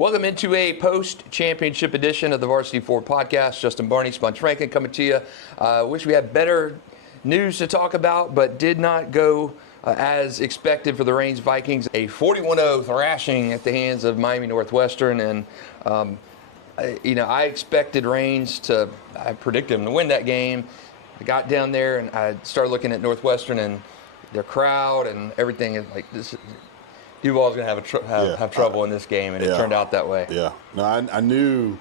Welcome into a post-championship edition of the Varsity 4 podcast. Justin Barney, Sponge Franklin coming to you. Wish we had better news to talk about, but did not go as expected for the Reigns Vikings. A 41-0 thrashing at the hands of Miami Northwestern, and I expected Reigns to. I predicted them to win that game. I got down there and I started looking at Northwestern and their crowd and everything. And like this, Duval's going to have trouble in this game, and it turned out that way. Yeah. No, I knew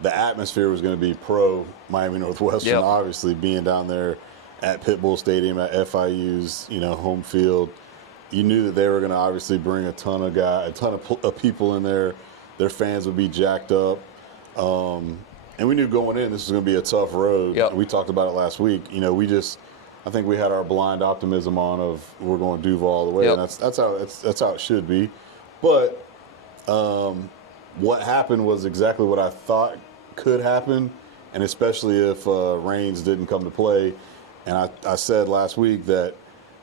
the atmosphere was going to be pro Miami Northwestern. Obviously, being down there at Pitbull Stadium at FIU's home field, you knew that they were going to obviously bring a ton of people in there. Their fans would be jacked up, and we knew going in this was going to be a tough road. Yep. We talked about it last week. I think we had our blind optimism on of we're going Duval all the way, and that's how it should be. But what happened was exactly what I thought could happen, and especially if Reigns didn't come to play. And I said last week that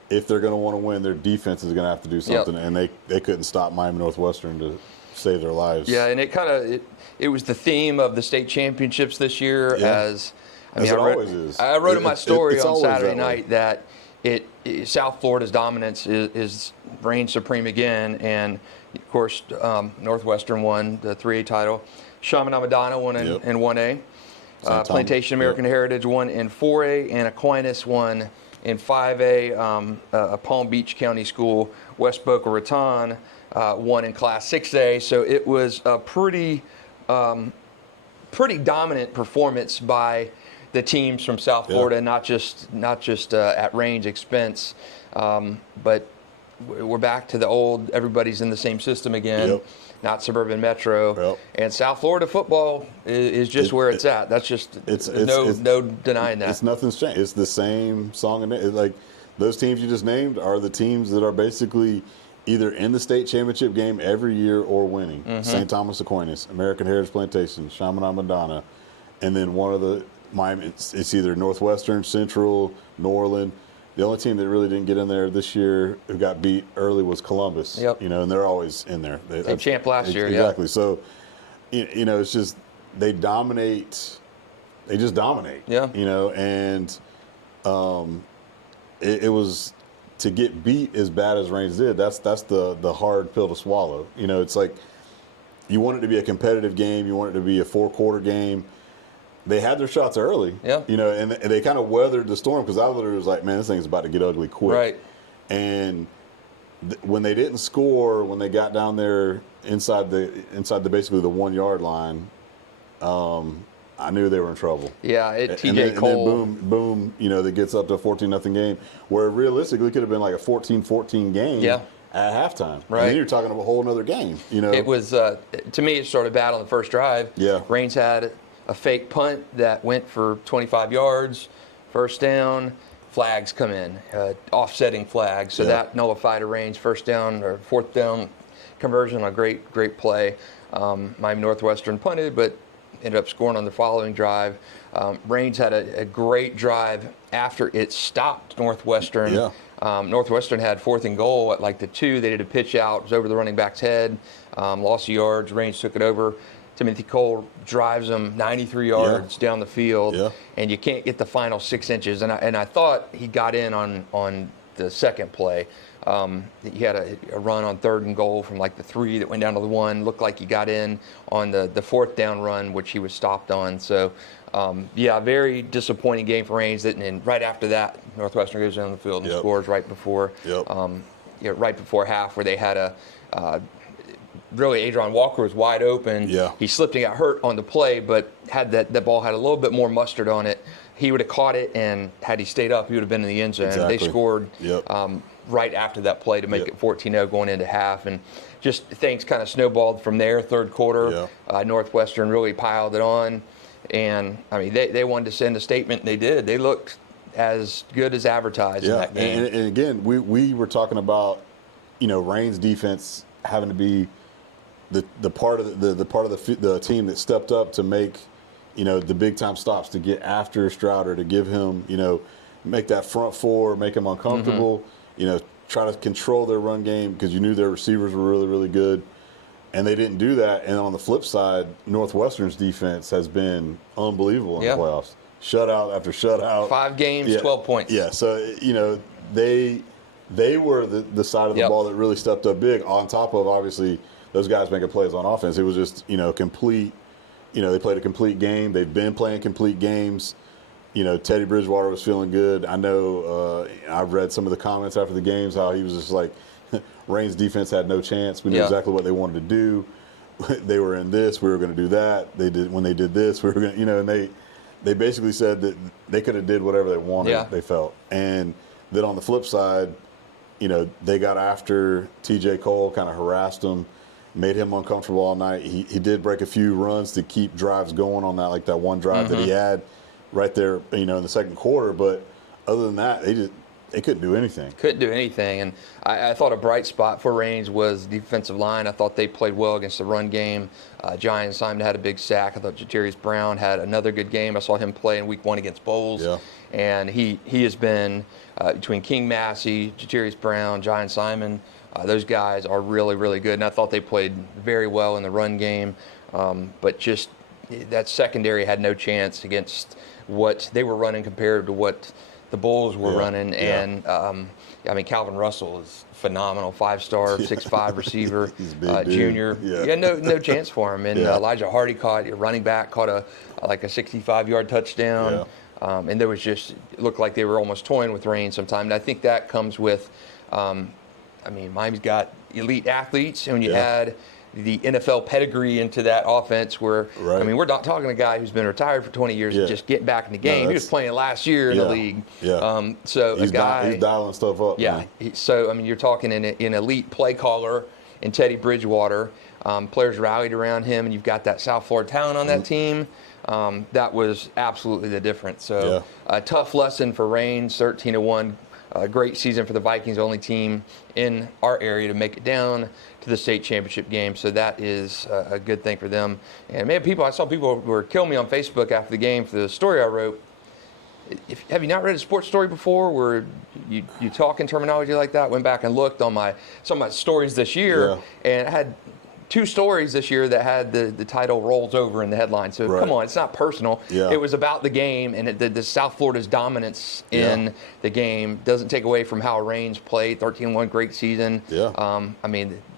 if they're going to want to win, their defense is going to have to do something, and they couldn't stop Miami Northwestern to save their lives. Yeah, and it was the theme of the state championships this year It always is. I wrote in my story on Saturday night that South Florida's dominance is reigns supreme again, and of course Northwestern won the 3A title. Chaminade won in 1A. Plantation American Heritage won in 4A, and Aquinas won in 5A. Palm Beach County School, West Boca Raton, won in Class 6A. So it was a pretty dominant performance by the teams from South Florida, not just at Reigns' expense, but we're back to the old. Everybody's in the same system again, not suburban metro, and South Florida football is just where it's at. That's just no denying that. It's nothing's changed. It's the same song, and like those teams you just named are the teams that are basically either in the state championship game every year or winning. St. Thomas Aquinas, American Heritage Plantation, Chaminade Madonna, and then one of the Miami. It's either Northwestern, Central, Norland. The only team that really didn't get in there this year who got beat early was Columbus. And they're always in there. They champ last year. Exactly. So, it's just they dominate. They just dominate. And it was to get beat as bad as Reigns did. That's the hard pill to swallow. It's like you want it to be a competitive game. You want it to be a 4-quarter game. They had their shots early, and they kind of weathered the storm because I literally was like, man, this thing's about to get ugly quick. Right. And when they didn't score, when they got down there inside the basically the 1-yard line, I knew they were in trouble. Yeah, TJ Cole. And then boom, that gets up to a 14-0 game, where realistically it could have been like a 14-14 game at halftime. Right. And then you're talking about a whole other game. It was, to me, it started bad on the first drive. Yeah. Reigns had a fake punt that went for 25 yards, first down, flags come in, offsetting flags. So that nullified a Reigns first down or fourth down conversion, a great play. Miami Northwestern punted, but ended up scoring on the following drive. Reigns had a great drive after it stopped Northwestern. Northwestern had 4th and goal at like the 2. They did a pitch out. It was over the running back's head. Loss of yards. Reigns took it over. Timothy Cole drives them 93 yards down the field, and you can't get the final 6 inches. And I thought he got in on the second play. He had a run on 3rd and goal from like the 3 that went down to the 1. Looked like he got in on the 4th down run, which he was stopped on. So, very disappointing game for Reigns. And right after that, Northwestern goes down the field and scores right before half, where they had really, Adrian Walker was wide open. He slipped and got hurt on the play, but had that ball had a little bit more mustard on it. He would have caught it, and had he stayed up, he would have been in the end zone. Exactly. They scored right after that play to make it 14-0 going into half, and just things kind of snowballed from there. Third quarter, Northwestern really piled it on, and I mean they wanted to send a statement, and they did. They looked as good as advertised in that game. And again, we were talking about Reigns' defense having to be the part of the team that stepped up to make the big time stops, to get after Strouder, to give him make that front four, make him uncomfortable, try to control their run game because you knew their receivers were really, really good. And they didn't do that. And on the flip side, Northwestern's defense has been unbelievable in Yeah. the playoffs. Shutout after shutout. 5 games, Yeah. 12 points. Yeah, so, they were the side of the Yep. ball that really stepped up big, on top of, obviously, those guys making plays on offense. It was just, complete, they played a complete game. They've been playing complete games. Teddy Bridgewater was feeling good. I know I've read some of the comments after the games, how he was just like, Rain's defense had no chance. We knew exactly what they wanted to do. They were in this, we were going to do that. When they did this, we were going to, and they basically said that they could have did whatever they wanted, they felt. And then on the flip side, they got after TJ Cole, kind of harassed him, made him uncomfortable all night. He did break a few runs to keep drives going on that, like that one drive that he had right there, in the second quarter. But other than that, they couldn't do anything. Couldn't do anything. And I thought a bright spot for Reigns was the defensive line. I thought they played well against the run game. Giant Simon had a big sack. I thought Jatarius Brown had another good game. I saw him play in week 1 against Bowles. Yeah. And he has been, between King Massey, Jatarius Brown, Giant Simon, those guys are really, really good. And I thought they played very well in the run game. But just that secondary had no chance against what they were running compared to what the Bulls were running. And, Calvin Russell is phenomenal. 5-star, 6'5" receiver, He's big, junior. Yeah. No chance for him. And Elijah Hardy caught a 65-yard touchdown. Yeah. And there was just, it looked like they were almost toying with rain sometimes. And I think that comes with, Miami's got elite athletes, and when you add the NFL pedigree into that offense where, we're not talking a guy who's been retired for 20 years and just getting back in the game. He was playing last year in the league. Yeah. So he's dialing stuff up. Yeah. Man. You're talking an elite play caller in Teddy Bridgewater. Players rallied around him, and you've got that South Florida talent on that team. That was absolutely the difference. So a tough lesson for Reigns, 13-1. A great season for the Vikings, only team in our area to make it down to the state championship game. So that is a good thing for them. And man, I saw people were killing me on Facebook after the game for the story I wrote. Have you not read a sports story before where you talk in terminology like that? Went back and looked on some of my stories this year, and I had 2 stories this year that had the title rolls over in the headline. So come on, it's not personal. Yeah. It was about the game, and the South Florida's dominance in the game doesn't take away from how Reigns played. 13-1, great season. Yeah.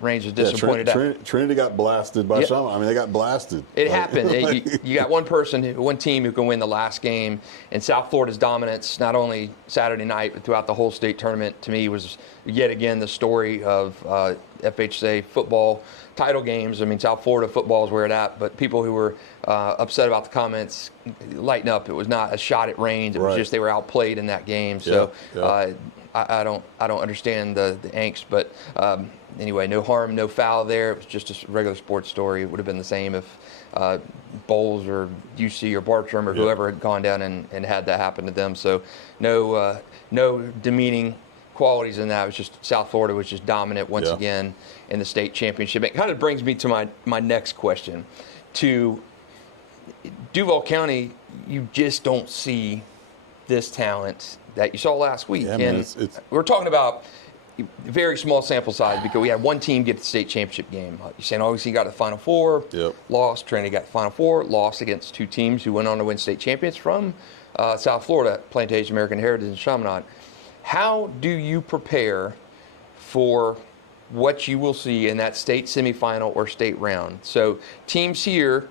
Reigns was disappointed. Trinity got blasted by Shaman. They got blasted. It happened. You got one team who can win the last game, and South Florida's dominance, not only Saturday night, but throughout the whole state tournament, to me was yet again the story of FHSAA football title games. South Florida football is where it's at, but people who were upset about the comments, lighten up. It was not a shot at Reigns. It was just they were outplayed in that game. So I don't understand the angst, but anyway, no harm, no foul there. It was just a regular sports story. It would have been the same if Bowles or UC or Bartram or whoever had gone down and had that happen to them. So no demeaning qualities in that. It was just South Florida was just dominant once again in the state championship. It kind of brings me to my next question. To Duval County, you just don't see this talent that you saw last week. Yeah, and man, we're talking about very small sample size because we had one team get the state championship game. St. Augustine got to the Final Four, lost. Trinity got the Final Four, lost against 2 teams who went on to win state champions from South Florida, Plantation American Heritage and Chaminade. How do you prepare for what you will see in that state semifinal or state round? So teams here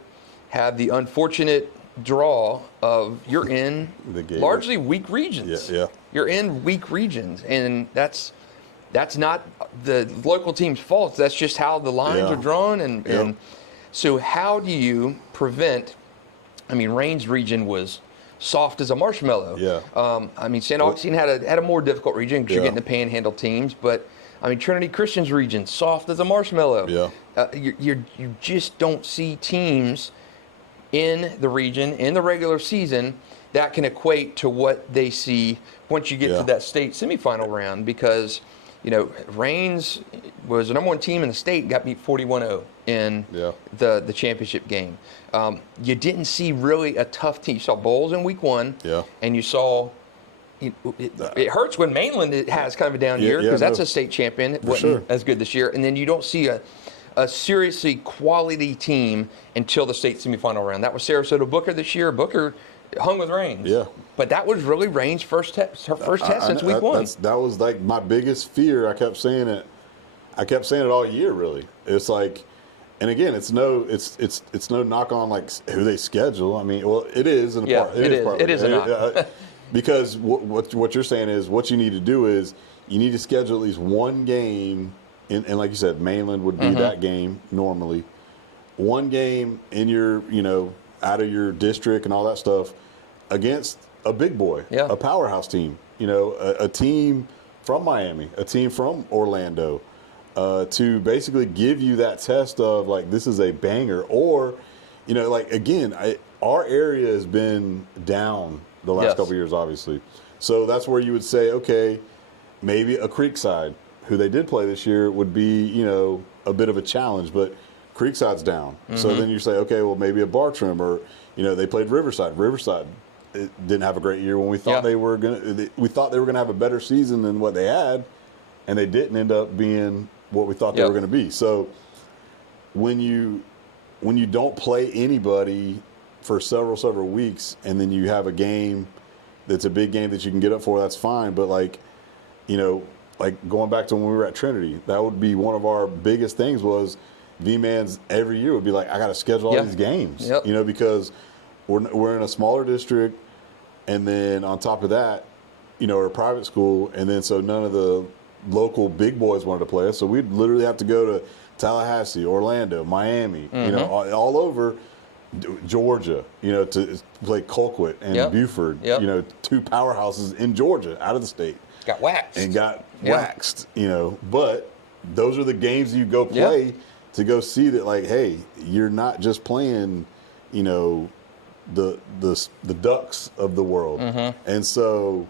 have the unfortunate draw of you're in largely weak regions. You're in weak regions, and that's not the local team's fault. That's just how the lines are drawn. And so how do you prevent, Reigns region was soft as a marshmallow. St. Augustine had a more difficult region because you're getting the panhandle teams, but Trinity Christian's region, soft as a marshmallow. You just don't see teams in the region in the regular season that can equate to what they see once you get to that state semifinal round, because Reigns was the number 1 team in the state, got beat 41-0 in the championship game. You didn't see really a tough team. You saw Bowles in week 1, and you saw it hurts when Mainland has kind of a down year because that's a state champion. It wasn't as good this year. And then you don't see a seriously quality team until the state semifinal round. That was Sarasota Booker this year. Booker hung with Reigns. Yeah. But that was really Reigns' first test since week one. That was like my biggest fear. I kept saying it all year, really. It's like, and again, it's no knock on like who they schedule. I mean, well, it is. It is a knock. Because what you're saying is what you need to do is you need to schedule at least one game, and like you said, Mainland would be that game normally. One game in your, out of your district and all that stuff against a big boy, a powerhouse team, a team from Miami, a team from Orlando, to basically give you that test of like, this is a banger. Or, like, again, our area has been down the last couple of years, obviously. So that's where you would say, okay, maybe a Creekside, who they did play this year, would be, a bit of a challenge, but Creekside's down. So then you say, okay, well, maybe a Bartram, or, they played Riverside. Riverside didn't have a great year when we thought they were gonna have a better season than what they had, and they didn't end up being what we thought they were going to be. So when you don't play anybody for several weeks, and then you have a game that's a big game that you can get up for, that's fine. But like going back to when we were at Trinity, that would be one of our biggest things was V-Man's every year would be like, I got to schedule all these games, because we're in a smaller district, and then on top of that, we're a private school, and then so none of the local big boys wanted to play us, so we'd literally have to go to Tallahassee, Orlando, Miami, all over Georgia, to play Colquitt and Buford, two powerhouses in Georgia, out of the state. Got waxed. And got waxed, But those are the games you go play to go see that, like, hey, you're not just playing, the Ducks of the world. And so,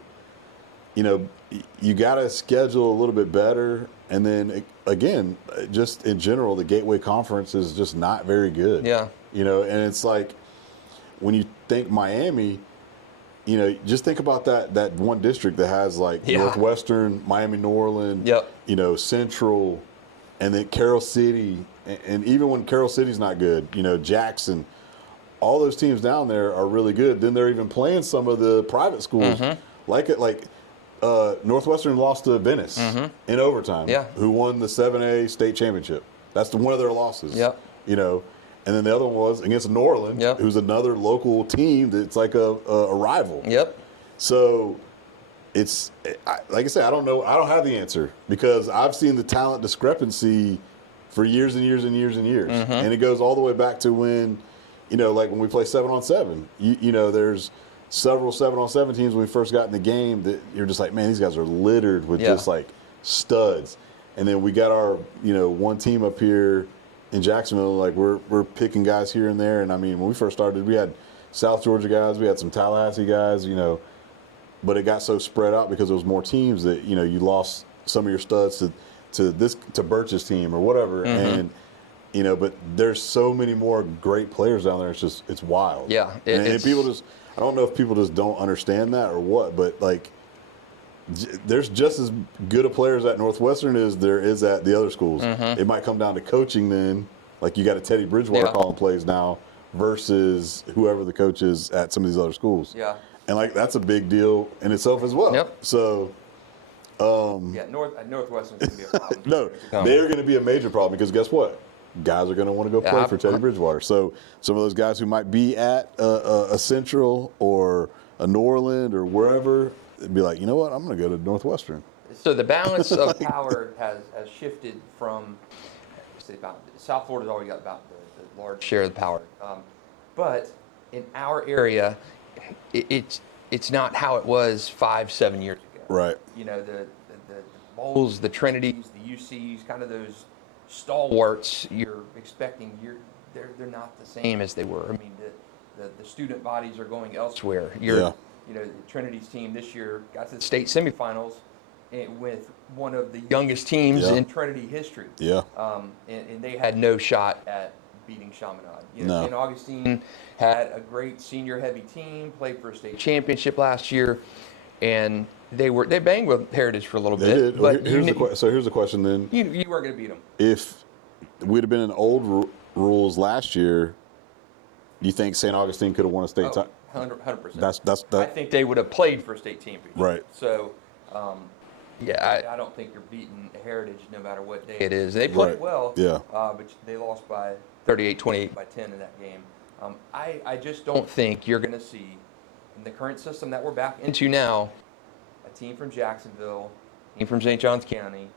you got to schedule a little bit better. And then, again, just in general, the Gateway Conference is just not very good. Yeah. And it's like, when you think Miami, just think about that one district that has like Northwestern, Miami Northwestern, Central, and then Carroll City. And even when Carroll City's not good, Jackson, all those teams down there are really good. Then they're even playing some of the private schools, like Northwestern lost to Venice in overtime, who won the 7A state championship. That's one of their losses. And then the other one was against Norland, who's another local team that's like a rival. So it's, like I said, I don't know. I don't have the answer, because I've seen the talent discrepancy for years and years and years and years. And it goes all the way back to when, like when we play 7-on-7, there's several 7-on-7 teams when we first got in the game that you're just like, man, these guys are littered with just like studs. And then we got our, one team up here in Jacksonville, like we're picking guys here and there. And I mean, when we first started, we had South Georgia guys, we had some Tallahassee guys, but it got so spread out because there was more teams that, you you some of your studs to Birch's team or whatever. And, but there's so many more great players down there. It's wild. And people just, I don't know if people just don't understand that or what, but like, there's just as good of players at Northwestern as there is at the other schools. It might come down to coaching then. Like, you got a Teddy Bridgewater calling plays now versus whoever the coach is at some of these other schools. And, like, that's a big deal in itself as well. So, Northwestern's going to be a problem. No, they're going to be a major problem, because guess what? Guys are going to want to go play for Teddy Bridgewater. So some of those guys who might be at a Central or a Norland or wherever, it'd be like, you know what, I'm going to go to Northwestern. So the balance of power has shifted from, South Florida's already got about the large share of the power. But in our area, it's not how it was 5-7 years ago. Right. The Bowls, the Trinities, the UCs, kind of those stalwarts you're expecting, they're not the same as they were. I mean, the student bodies are going elsewhere. The Trinity's team this year got to the state semifinals with one of the youngest teams in Trinity history. And they had no shot at beating Chaminade. St. Augustine had a great senior-heavy team, played for a state championship last year, and they banged with Heritage for a little bit. They did. But here's the question then. You weren't going to beat them. we'd have been in old rules last year, do you think St. Augustine could have won a state title? 100%. That's I think they would have played for a state championship. Right. So, I don't think you're beating Heritage no matter what day it is. They played well, but they lost by 38-28 by 10 in that game. I just don't think you're going to see, in the current system that we're back into now, a team from Jacksonville, a team from St. Johns County,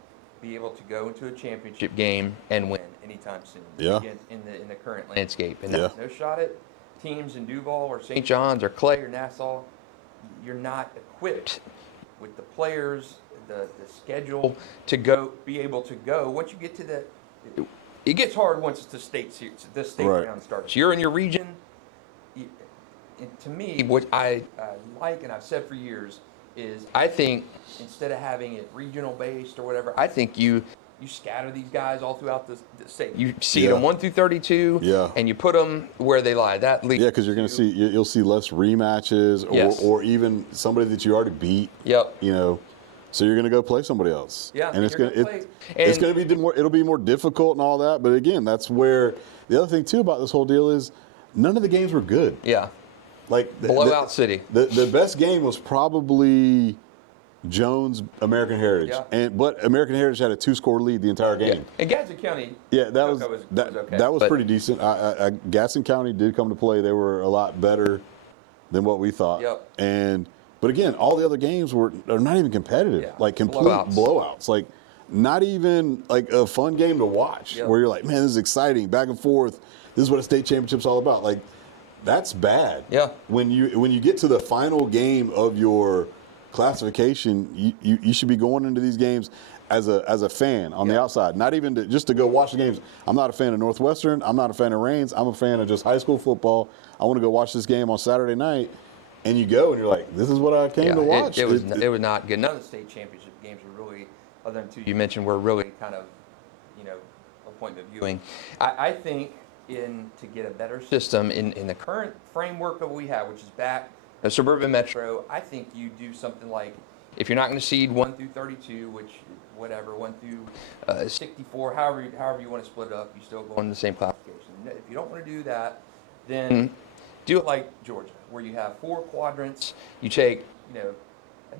be able to go into a championship game and win anytime soon. Yeah. In the current landscape. And Yeah. no shot at teams in Duval or St. John's or Clay or Nassau. You're not equipped with the players, the schedule to be able to go. Once you get to it gets hard once the state round starts. You're in your region. And to me, what I like, and I've said for years, is I think instead of having it regional based or whatever, I think you scatter these guys all throughout the state. You seed them 1 through 32, and you put them where they lie. That leads because you're going to see you'll see less rematches, or even somebody that you already beat. Yep. So you're going to go play somebody else. Yeah. And it's going to be more. It'll be more difficult and all that. But again, that's where the other thing too about this whole deal is none of the games were good. Yeah. Like blowout city. The best game was probably Jones American Heritage, but American Heritage had a 2-score lead the entire game. Yeah. And Gadsden County. Yeah, that was okay. That was pretty decent. Gadsden County did come to play. They were a lot better than what we thought. Yep. But again, all the other games are not even competitive. Yeah. Like complete blowouts. Like not even like a fun game to watch. Where you're like, man, this is exciting, back and forth. This is what a state championship's all about. Like. That's bad. Yeah. When you get to the final game of your classification, you should be going into these games as a fan on the outside, not even just to go watch the games. I'm not a fan of Northwestern. I'm not a fan of Reigns. I'm a fan of just high school football. I want to go watch this game on Saturday night, and you go and you're like, this is what I came to watch. It was not good. None of the state championship games were really, other than two you mentioned, were really kind of, appointment viewing. I think. To get a better system in the current framework that we have, which is back a suburban metro, I think you do something like, if you're not going to seed 1 through 32, which whatever 1 through 64, however you want to split it up, you still go in the same classification. If you don't want to do that, then do it like Georgia, where you have 4 quadrants. You take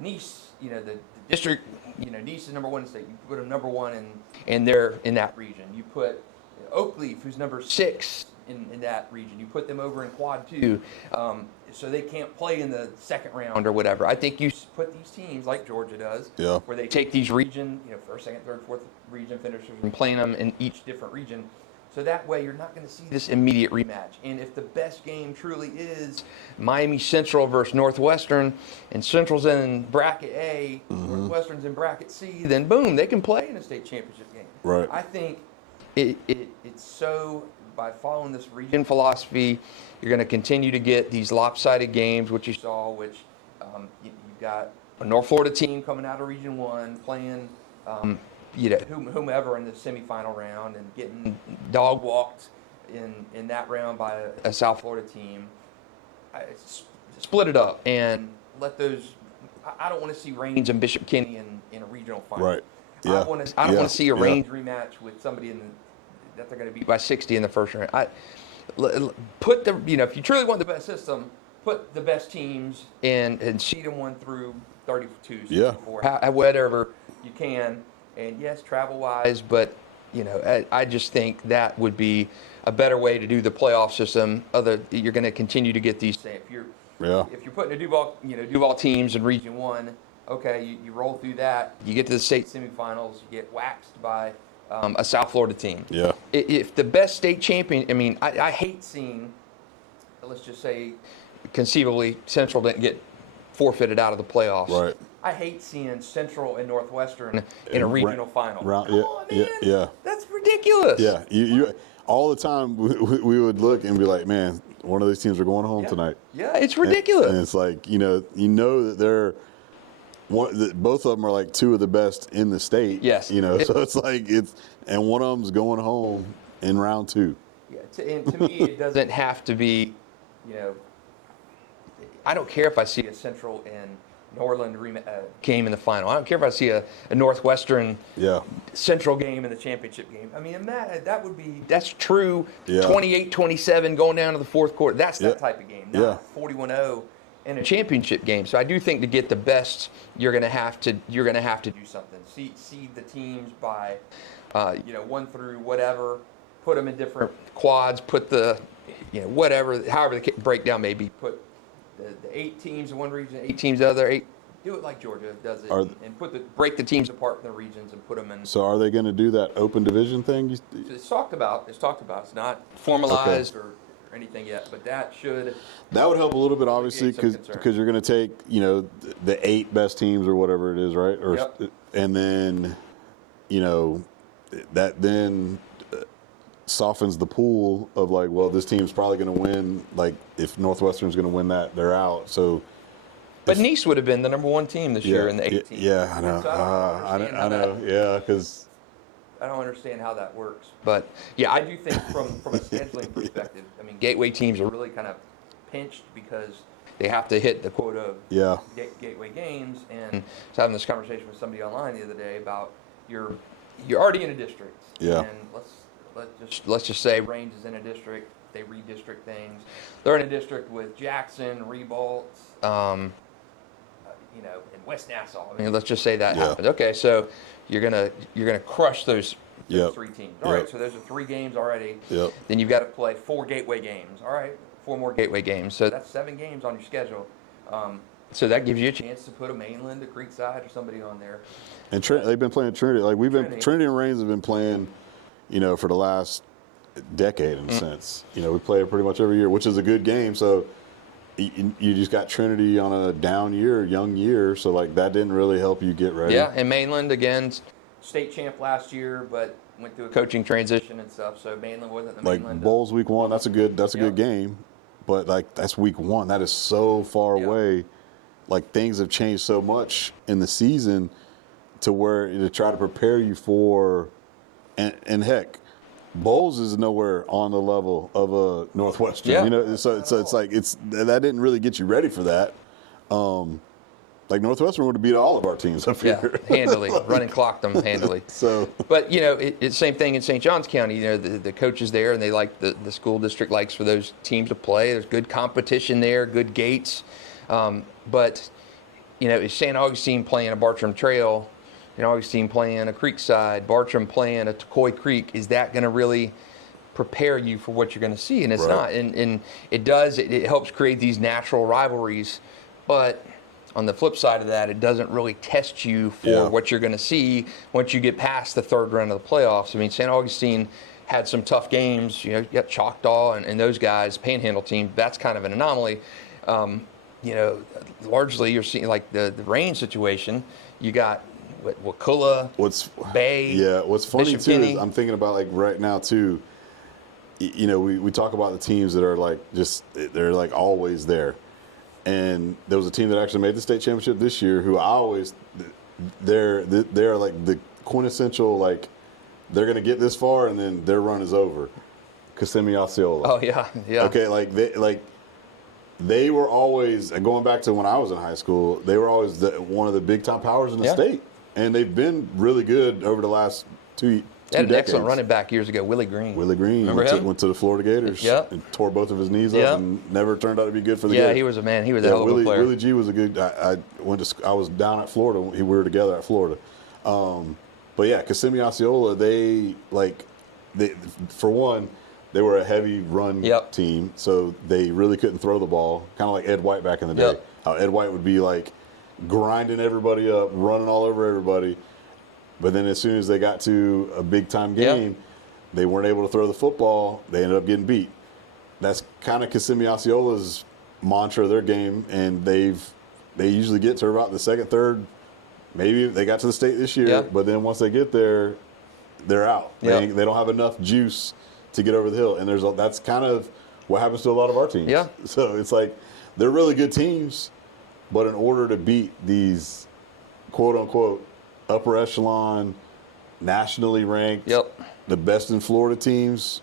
Nice, the district, Nice is number 1 in the state. You put them number 1 and they're in that region. You put Oakleaf, who's number 6 in that region. You put them over in quad 2, so they can't play in the second round or whatever. I think you put these teams like Georgia does, where they take these region, first, second, third, fourth region finishers and playing them in each different region. So that way you're not going to see this immediate rematch. And if the best game truly is Miami Central versus Northwestern, and Central's in bracket A, Northwestern's in bracket C, then boom, they can play in a state championship game. Right. I think it's so, by following this region philosophy, you're going to continue to get these lopsided games, which you saw, which you've got a North Florida team coming out of Region 1 playing whomever in the semifinal round and getting dog walked in that round by a South Florida team. Split it up and let those. I don't want to see Reigns and Bishop Kenny in a regional final. Right. Yeah. I don't want to see a Reigns rematch with somebody that they're going to beat by 60 in the first round. Put the if you truly want the best system, put the best teams in and seed them 1 through 32, 64, whatever you can. And yes, travel wise, but I just think that would be a better way to do the playoff system. You're going to continue to get these. If you're putting a Duval teams in Region 1. Okay, you roll through that. You get to the state semifinals. You get waxed by a South Florida team. Yeah. If the best state champion, I hate seeing, let's just say, conceivably, Central didn't get forfeited out of the playoffs. Right. I hate seeing Central and Northwestern in a regional final. Come on, man. Yeah. That's ridiculous. Yeah. You all the time we would look and be like, man, one of these teams are going home tonight. Yeah, it's ridiculous. And it's like, that they're both of them are like 2 of the best in the state. Yes. So it's like and one of them's going home in round 2. Yeah, and to me, it doesn't have to be, I don't care if I see a Central and Norland game in the final. I don't care if I see a Northwestern Central game in the championship game. I mean, that's true. 28-27 going down to the fourth quarter. That's that type of game, not 41-0 in a championship game. So I do think to get the best, you're going to have to do something. Seed the teams by 1 through whatever. Put them in different quads. Put the however the breakdown may be. Put the 8 teams in one region, 8 teams in the other. 8. Do it like Georgia does it, and break the teams apart in the regions and put them in. So are they going to do that open division thing? It's talked about. It's not formalized or anything yet, but that would help a little bit, obviously, because you're going to take the 8 best teams or whatever it is, right? And then that then softens the pool of like, well, this team's probably going to win. Like, if Northwestern's going to win that, they're out. So, but Nice would have been the number 1 team this year in the 18. Yeah, I know. So I know. Yeah, because I don't understand how that works. But yeah, I do think from a scheduling perspective, I mean, gateway teams are really kind of pinched because they have to hit the quota of gateway games. And I was having this conversation with somebody online the other day about you're already in a district. Yeah. And let's just say Range is in a district. They redistrict things. They're in a district with Jackson, Ribault, and West Nassau. I mean, let's just say that happens. Okay, so you're gonna crush those 3 teams. All right, so those are 3 games already. Yep. Then you've got to play 4 gateway games. All right, 4 more gateway games. So that's 7 games on your schedule. So that gives you a chance to put a Mainland, a Creekside, or somebody on there. And they've been playing Trinity. Like Trinity and Rains have been playing, for the last decade in a sense. We play it pretty much every year, which is a good game. So you just got Trinity on a down year, young year. So like that didn't really help you get ready. Yeah, and Mainland again, state champ last year, but went through a coaching transition and stuff. So Mainland wasn't the Mainland. Like Bowls week 1, that's a good game, but like that's week 1. That is so far away. Like things have changed so much in the season to where to try to prepare you for, and heck, Bowls is nowhere on the level of a Northwestern. Yeah. So it's like that didn't really get you ready for that. Like Northwestern would have beat all of our teams up here. Handily, running clocked them handily. So, but it's same thing in St. Johns County. The coaches there, and they like the school district likes for those teams to play. There's good competition there, good gates. But is St. Augustine playing a Bartram Trail? Augustine playing a Creekside, Bartram playing a Tucoy Creek, is that going to really prepare you for what you're going to see? And it's not. And it helps create these natural rivalries. But on the flip side of that, it doesn't really test you for what you're going to see once you get past the 3rd round of the playoffs. I mean, St. Augustine had some tough games. You got Choctaw and those guys, Panhandle team. That's kind of an anomaly. Largely you're seeing like the rain situation. You got Wakulla, Bay. Yeah, what's funny Bishop too Kenny. is I'm thinking about like right now too. We talk about the teams that are like they're like always there, and there was a team that actually made the state championship this year they're like the quintessential like they're gonna get this far and then their run is over. Kissimmee Osceola. Oh yeah. Okay, they were always, going back to when I was in high school, they were always one of the big time powers in the state. And they've been really good over the last two They had an decades. excellent running back years ago, Willie Green. Remember went him? went to the Florida Gators and tore both of his knees up and never turned out to be good for the Gators. He was a man. He was a hell of a player. Willie G was a good. I was down at Florida. We were together at Florida. But yeah, Kissimmee Osceola, for one, they were a heavy run team, so they really couldn't throw the ball. Kind of like Ed White back in the day. How Ed White would be like grinding everybody up, running all over everybody. But then as soon as they got to a big-time game, they weren't able to throw the football. They ended up getting beat. That's kind of Kissimmee Osceola's mantra of their game, and they usually get to about the second, third. Maybe they got to the state this year, but then once they get there, they're out. They don't have enough juice to get over the hill, and that's kind of what happens to a lot of our teams. Yeah. So it's like they're really good teams, but in order to beat these quote-unquote upper echelon, nationally ranked, the best in Florida teams,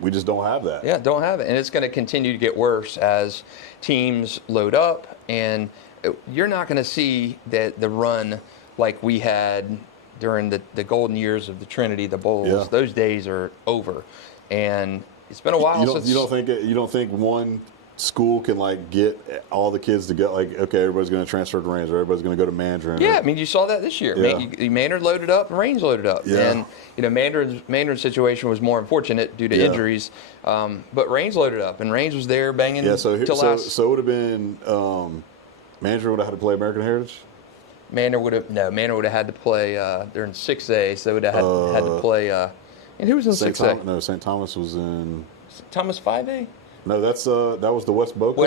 we just don't have that. Yeah, don't have it. And it's going to continue to get worse as teams load up. And you're not going to see the run like we had during the golden years of the Trinity, the Bowls. Yeah. Those days are over, and it's been a while since. You don't think one school can like get all the kids to go, like, okay, everybody's going to transfer to Range, or everybody's going to go to Mandarin? Yeah, I mean, you saw that this year. Yeah. Mandarin loaded up and Range loaded up. Yeah. And, Mandarin's situation was more unfortunate due to injuries. But Range loaded up, and Range was there banging So it would have been, Mandarin would have had to play American Heritage? Mandarin would have had to play, they're in 6A, so they would have had to play, and who was in 6A? St. Thomas was in... Thomas 5A? No, that was the West Boca?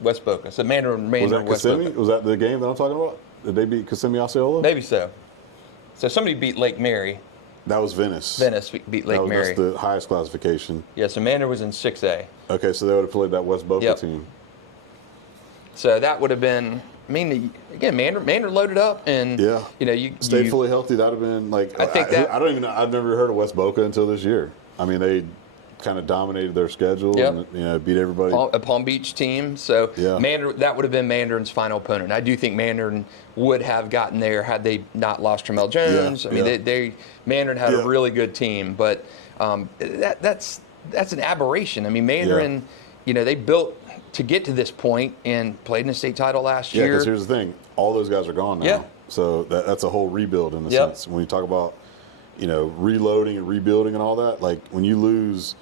West Boca. So Mandarin, was that West Boca. Was that the game that I'm talking about? Did they beat Kissimmee Osceola? Maybe so. So somebody beat Lake Mary. That was Venice. Venice beat Lake Mary. That's the highest classification. Yeah, so Mandarin was in 6A. Okay, so they would have played that West Boca team. So that would have been, I mean, again, Mandarin loaded up, and you stayed fully healthy. That would have been like, I don't even know. I've never heard of West Boca until this year. I mean, they kind of dominated their schedule and beat everybody. A Palm Beach team. So that would have been Mandarin's final opponent. And I do think Mandarin would have gotten there had they not lost Tramel Jones. I mean, Mandarin had a really good team, but that's an aberration. I mean, Mandarin, they built to get to this point and played in a state title last year. Yeah, because here's the thing. All those guys are gone now. Yeah. So that's a whole rebuild in a sense. When you talk about, reloading and rebuilding and all that, like when you lose,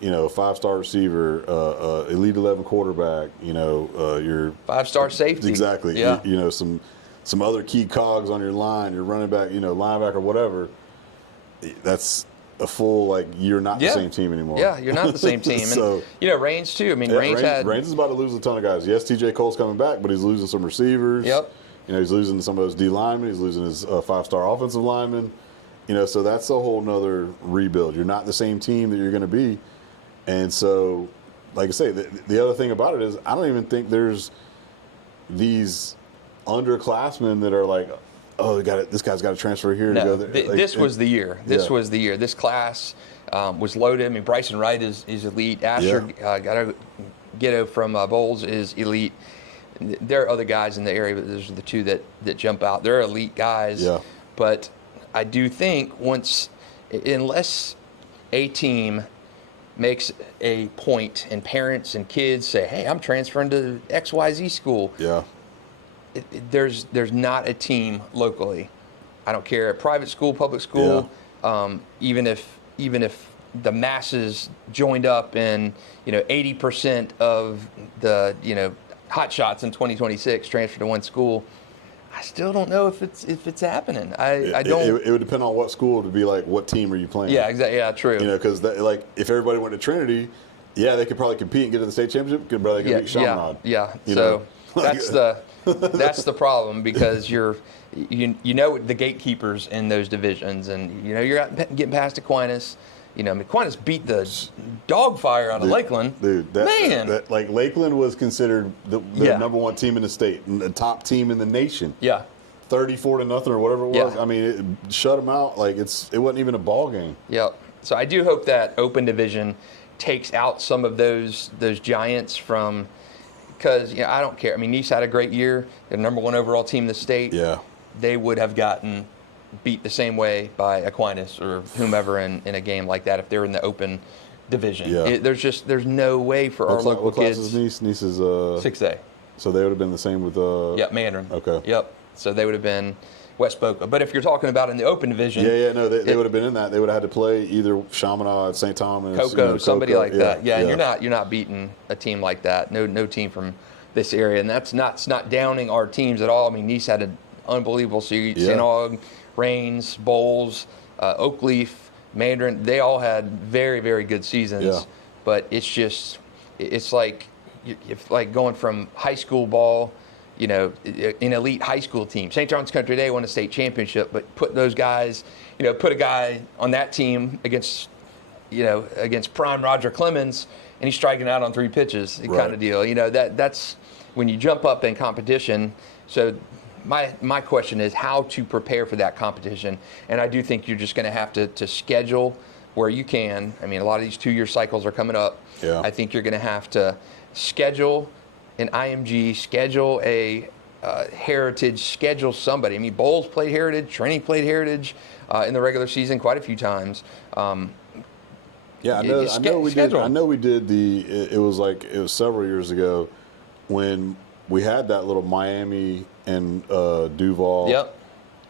a 5-star receiver, Elite 11 quarterback, your 5-star safety. Exactly. Yeah. Some other key cogs on your line, your running back, linebacker, whatever. That's a full, like, you're not the same team anymore. Yeah, you're not the same team. So, and, Range, too. I mean, Range is about to lose a ton of guys. Yes, TJ Cole's coming back, but he's losing some receivers. Yep. He's losing some of those D linemen. He's losing his 5-star offensive linemen. So that's a whole nother rebuild. You're not the same team that you're going to be. And so, like I say, the other thing about it is I don't even think there's these underclassmen that are like, oh, this guy's got to transfer here to go there. This was the year. This was the year. This class was loaded. I mean, Bryson Wright is elite. Asher Ghetto from Bowles is elite. There are other guys in the area, but those are the two that jump out. They're elite guys. Yeah. But I do think unless a team makes a point and parents and kids say, hey, I'm transferring to XYZ school. Yeah. There's not a team locally. I don't care, private school, public school, even if the masses joined up and 80% of the hot shots in 2026 transfer to one school, I still don't know if it's happening. I don't. It would depend on what school to be like. What team are you playing? Yeah, exactly. Yeah, true. Because like if everybody went to Trinity, they could probably compete and get to the state championship. Could probably beat Chaminade. Yeah. So that's the problem, because you're the gatekeepers in those divisions, and you're out getting past Aquinas. Aquinas beat the dog fire out of Lakeland. Dude, like Lakeland was considered the number one team in the state, and the top team in the nation. Yeah. 34-0 or whatever it was. Yeah. I mean, it shut them out. Like it wasn't even a ball game. Yeah. So I do hope that open division takes out some of those giants from, because I don't care. I mean, Nice had a great year. They're the number one overall team in the state. Yeah. They would have gotten beat the same way by Aquinas or whomever in a game like that if they're in the open division. Yeah. There's no way for our local what class kids. Is Nice? Nice is 6A. So they would have been the same with Mandarin. Okay. Yep. So they would have been West Boca. But if you're talking about in the open division, they would have been in that. They would have had to play either Chaminade, St. Thomas, Cocoa, somebody like that. Yeah, yeah. And you're not beating a team like that. No team from this area, and that's not downing our teams at all. I mean, Nice had an unbelievable season. St. Aug, Rains, Bowles, Oakleaf, Mandarin, they all had very, very good seasons. Yeah. But it's like going from high school ball, an elite high school team. St. John's Country Day won a state championship, but put those guys, put a guy on that team against prime Roger Clemens, and he's striking out on 3 pitches, kind of deal. That's when you jump up in competition. So my question is how to prepare for that competition. And I do think you're just going to have to schedule where you can. I mean, a lot of these 2-year cycles are coming up. Yeah. I think you're going to have to schedule an IMG, schedule a Heritage schedule somebody. I mean, Bowles played Heritage, Trinity played Heritage in the regular season quite a few times. Yeah, I know we did. Schedule. I know we did it was several years ago when we had that little Miami and Duval. Yep.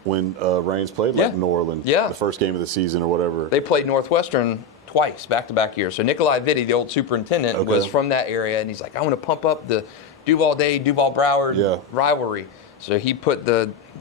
When Reigns played New Orleans. Yeah. The first game of the season or whatever. They played Northwestern twice, back-to-back years. So Nikolai Vitti, the old superintendent, was from that area, and he's like, I want to pump up the Duval Day, Duval Broward rivalry. So he put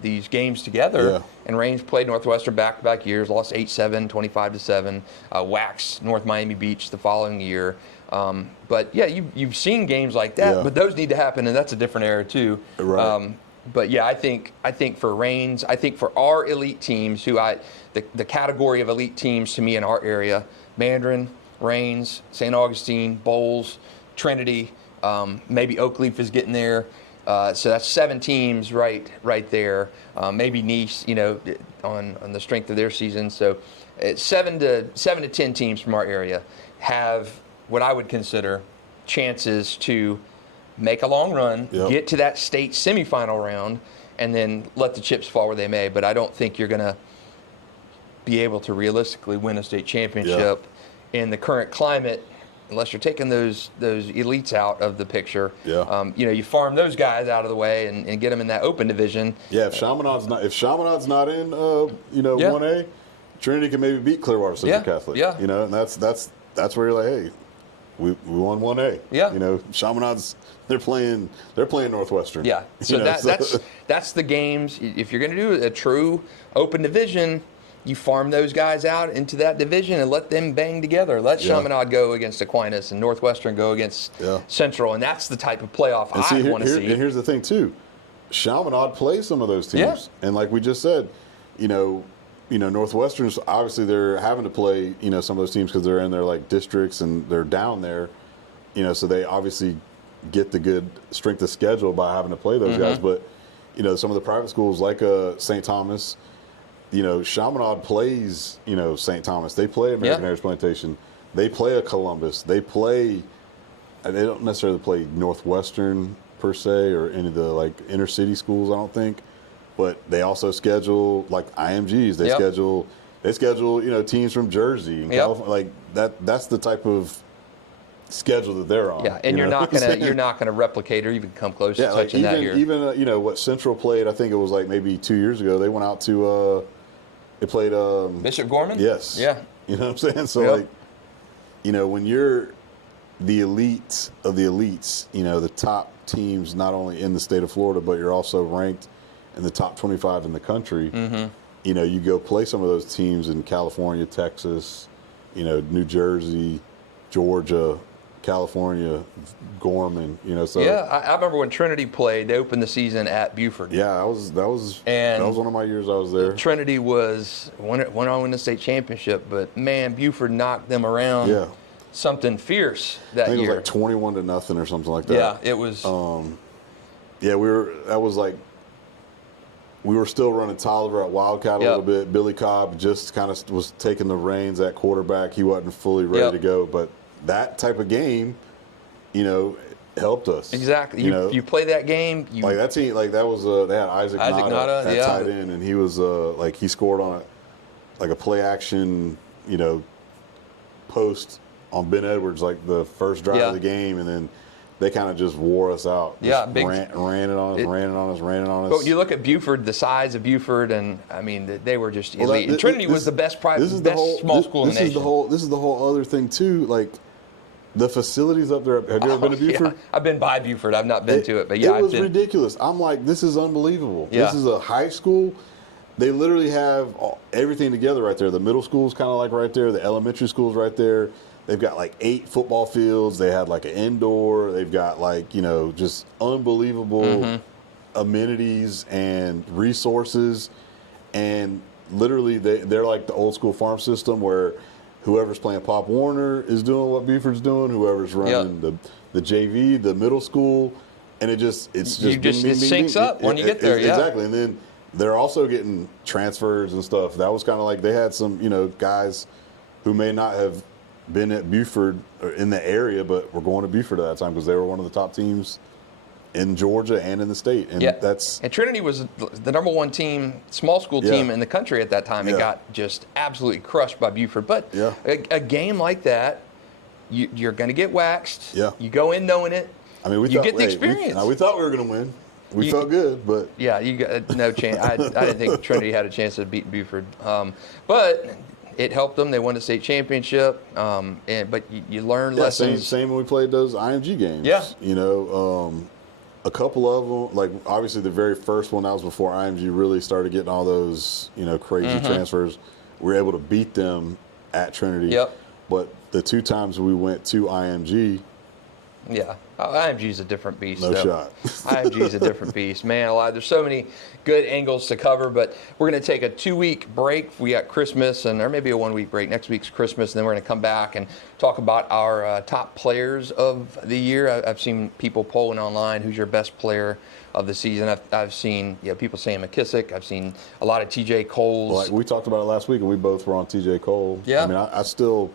these games together, and Reigns played Northwestern back-to-back years, lost 8-7, 25-7, waxed North Miami Beach the following year. But yeah, you've seen games like that, but those need to happen, and that's a different era too. Right. But yeah, I think for Reigns, I think for our elite teams, the category of elite teams to me in our area, Mandarin, Reigns, St. Augustine, Bowles, Trinity, maybe Oakleaf is getting there. So that's 7 teams right there. Maybe Nice, on the strength of their season. So it's 7 to 10 teams from our area have what I would consider chances to make a long run, get to that state semifinal round, and then let the chips fall where they may. But I don't think you're going to be able to realistically win a state championship in the current climate unless you're taking those elites out of the picture. You farm those guys out of the way and get them in that open division. Yeah, if Chaminade's not in 1A, Trinity can maybe beat Clearwater Central Catholic. Yeah. And that's where you're like, hey, we won 1A. Yeah. Chaminade's they're playing Northwestern. Yeah. So that's the games. If you're going to do a true open division, you farm those guys out into that division and let them bang together. Let Chaminade go against Aquinas and Northwestern go against Central, and that's the type of playoff I want to see. And here's the thing too, Chaminade plays some of those teams, and like we just said, Northwestern's obviously they're having to play some of those teams because they're in their like districts and they're down there, so they obviously get the good strength of schedule by having to play those guys. But some of the private schools like St. Thomas. Chaminade plays, St. Thomas. They play American Heritage Plantation. They play a Columbus. They don't necessarily play Northwestern per se or any of the like inner city schools, I don't think. But they also schedule like IMGs. They schedule teams from Jersey and California. Like that's the type of schedule that they're on. Yeah, and you're not gonna replicate or even come close to touching that here. Even what Central played, I think it was like maybe 2 years ago. They went out to they played Bishop Gorman. Yes. Yeah. You know what I'm saying? So when you're the elite of the elites, the top teams not only in the state of Florida, but you're also ranked in the top 25 in the country. You go play some of those teams in California, Texas, New Jersey, Georgia, California, Gorman, So I remember when Trinity played. They opened the season at Buford. Yeah, that was one of my years I was there. Trinity went on to win the state championship, but man, Buford knocked them around. Yeah, something fierce that year. I think it was like 21-0 or something like that. Yeah, it was. We were still running Tolliver at Wildcat a little bit. Billy Cobb just kind of was taking the reins at quarterback. He wasn't fully ready to go, but that type of game, helped us. Exactly. You play that game. Like that team, like that was they had Isaac Nada at tight end, and he was he scored on a play action, post on Ben Edwards like the first drive of the game, and then they kind of just wore us out. Just ran it on us. But you look at Buford, the size of Buford, and I mean they were just elite. And Trinity was the best small school in the nation. This is the whole other thing too. Like the facilities up there. Have you ever been to Buford? Yeah. I've been by Buford. I've not been to it, but it was ridiculous. I'm like, this is unbelievable. Yeah. This is a high school. They literally have everything together right there. The middle school's kind of like right there. The elementary school's right there. They've got like 8 football fields. They had like an indoor. They've got like, just unbelievable amenities and resources. And literally they're like the old school farm system where whoever's playing Pop Warner is doing what Buford's doing. Whoever's running the JV, the middle school. And it syncs up when you get there. Exactly. And then they're also getting transfers and stuff. That was kind of like they had some, guys who may not have been at Buford or in the area, but were going to Buford at that time because they were one of the top teams in Georgia and in the state. And and Trinity was the number one team, small school team in the country at that time. It got just absolutely crushed by Buford. But a game like that, you're going to get waxed. Yeah. You go in knowing it. I mean, you get the experience. We thought we were going to win. We felt good, but you got no chance. I didn't think Trinity had a chance of beating Buford, but it helped them. They won the state championship, but you learn lessons. Same when we played those IMG games. Yeah, a couple of them, like obviously the very first one, that was before IMG really started getting all those crazy transfers. We were able to beat them at Trinity. Yep. But the 2 times we went to IMG. Yeah, IMG is a different beast. No shot. IMG is a different beast. Man alive, there's so many good angles to cover, but we're going to take a 2-week break. We got Christmas, or maybe a 1-week break. Next week's Christmas, and then we're going to come back and talk about our top players of the year. I've seen people polling online, who's your best player of the season. I've seen people saying McKissick. I've seen a lot of TJ Coles. Like we talked about it last week, and we both were on TJ Cole. Yeah. I mean, I still...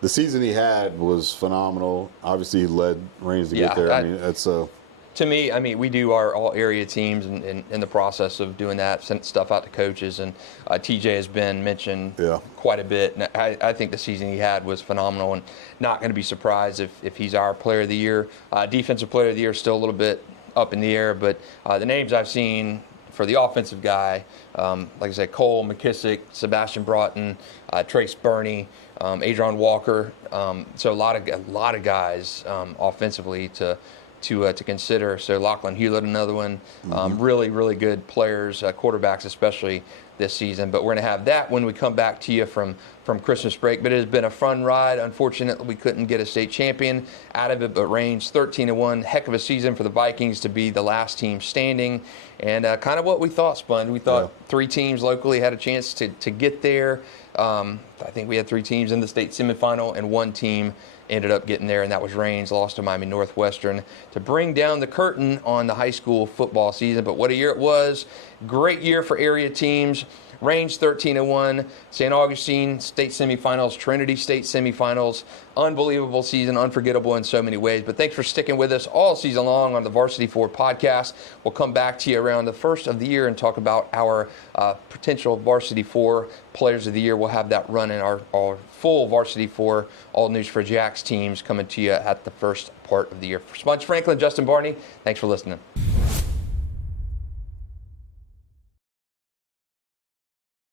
The season he had was phenomenal. Obviously, he led Reigns to get there. I mean, it's a... To me, I mean, we do our all-area teams in the process of doing that, sent stuff out to coaches, and TJ has been mentioned quite a bit. And I think the season he had was phenomenal, and not going to be surprised if he's our player of the year. Defensive player of the year is still a little bit up in the air, but the names I've seen for the offensive guy, like I said, Cole, McKissick, Sebastian Broughton, Trace Burney, Adron Walker. So a lot of guys offensively to consider. So Lachlan Hewlett, another one. Really, really good players, quarterbacks especially this season. But we're going to have that when we come back to you from Christmas break. But it has been a fun ride. Unfortunately, we couldn't get a state champion out of it, but Reigns 13-1. Heck of a season for the Vikings to be the last team standing. And kind of what we thought, Sponge. We thought 3 teams locally had a chance to get there. I think we had 3 teams in the state semifinal, and 1 team ended up getting there, and that was Reigns, lost to Miami Northwestern to bring down the curtain on the high school football season. But what a year it was. Great year for area teams. Reigns 13-1, St. Augustine state semifinals, Trinity state semifinals. Unbelievable season, unforgettable in so many ways. But thanks for sticking with us all season long on the Varsity 4 podcast. We'll come back to you around the first of the year and talk about our potential Varsity 4 players of the year. We'll have that run in our full Varsity 4 All News for Jacks teams coming to you at the first part of the year. For Sponge Franklin, Justin Barney, thanks for listening.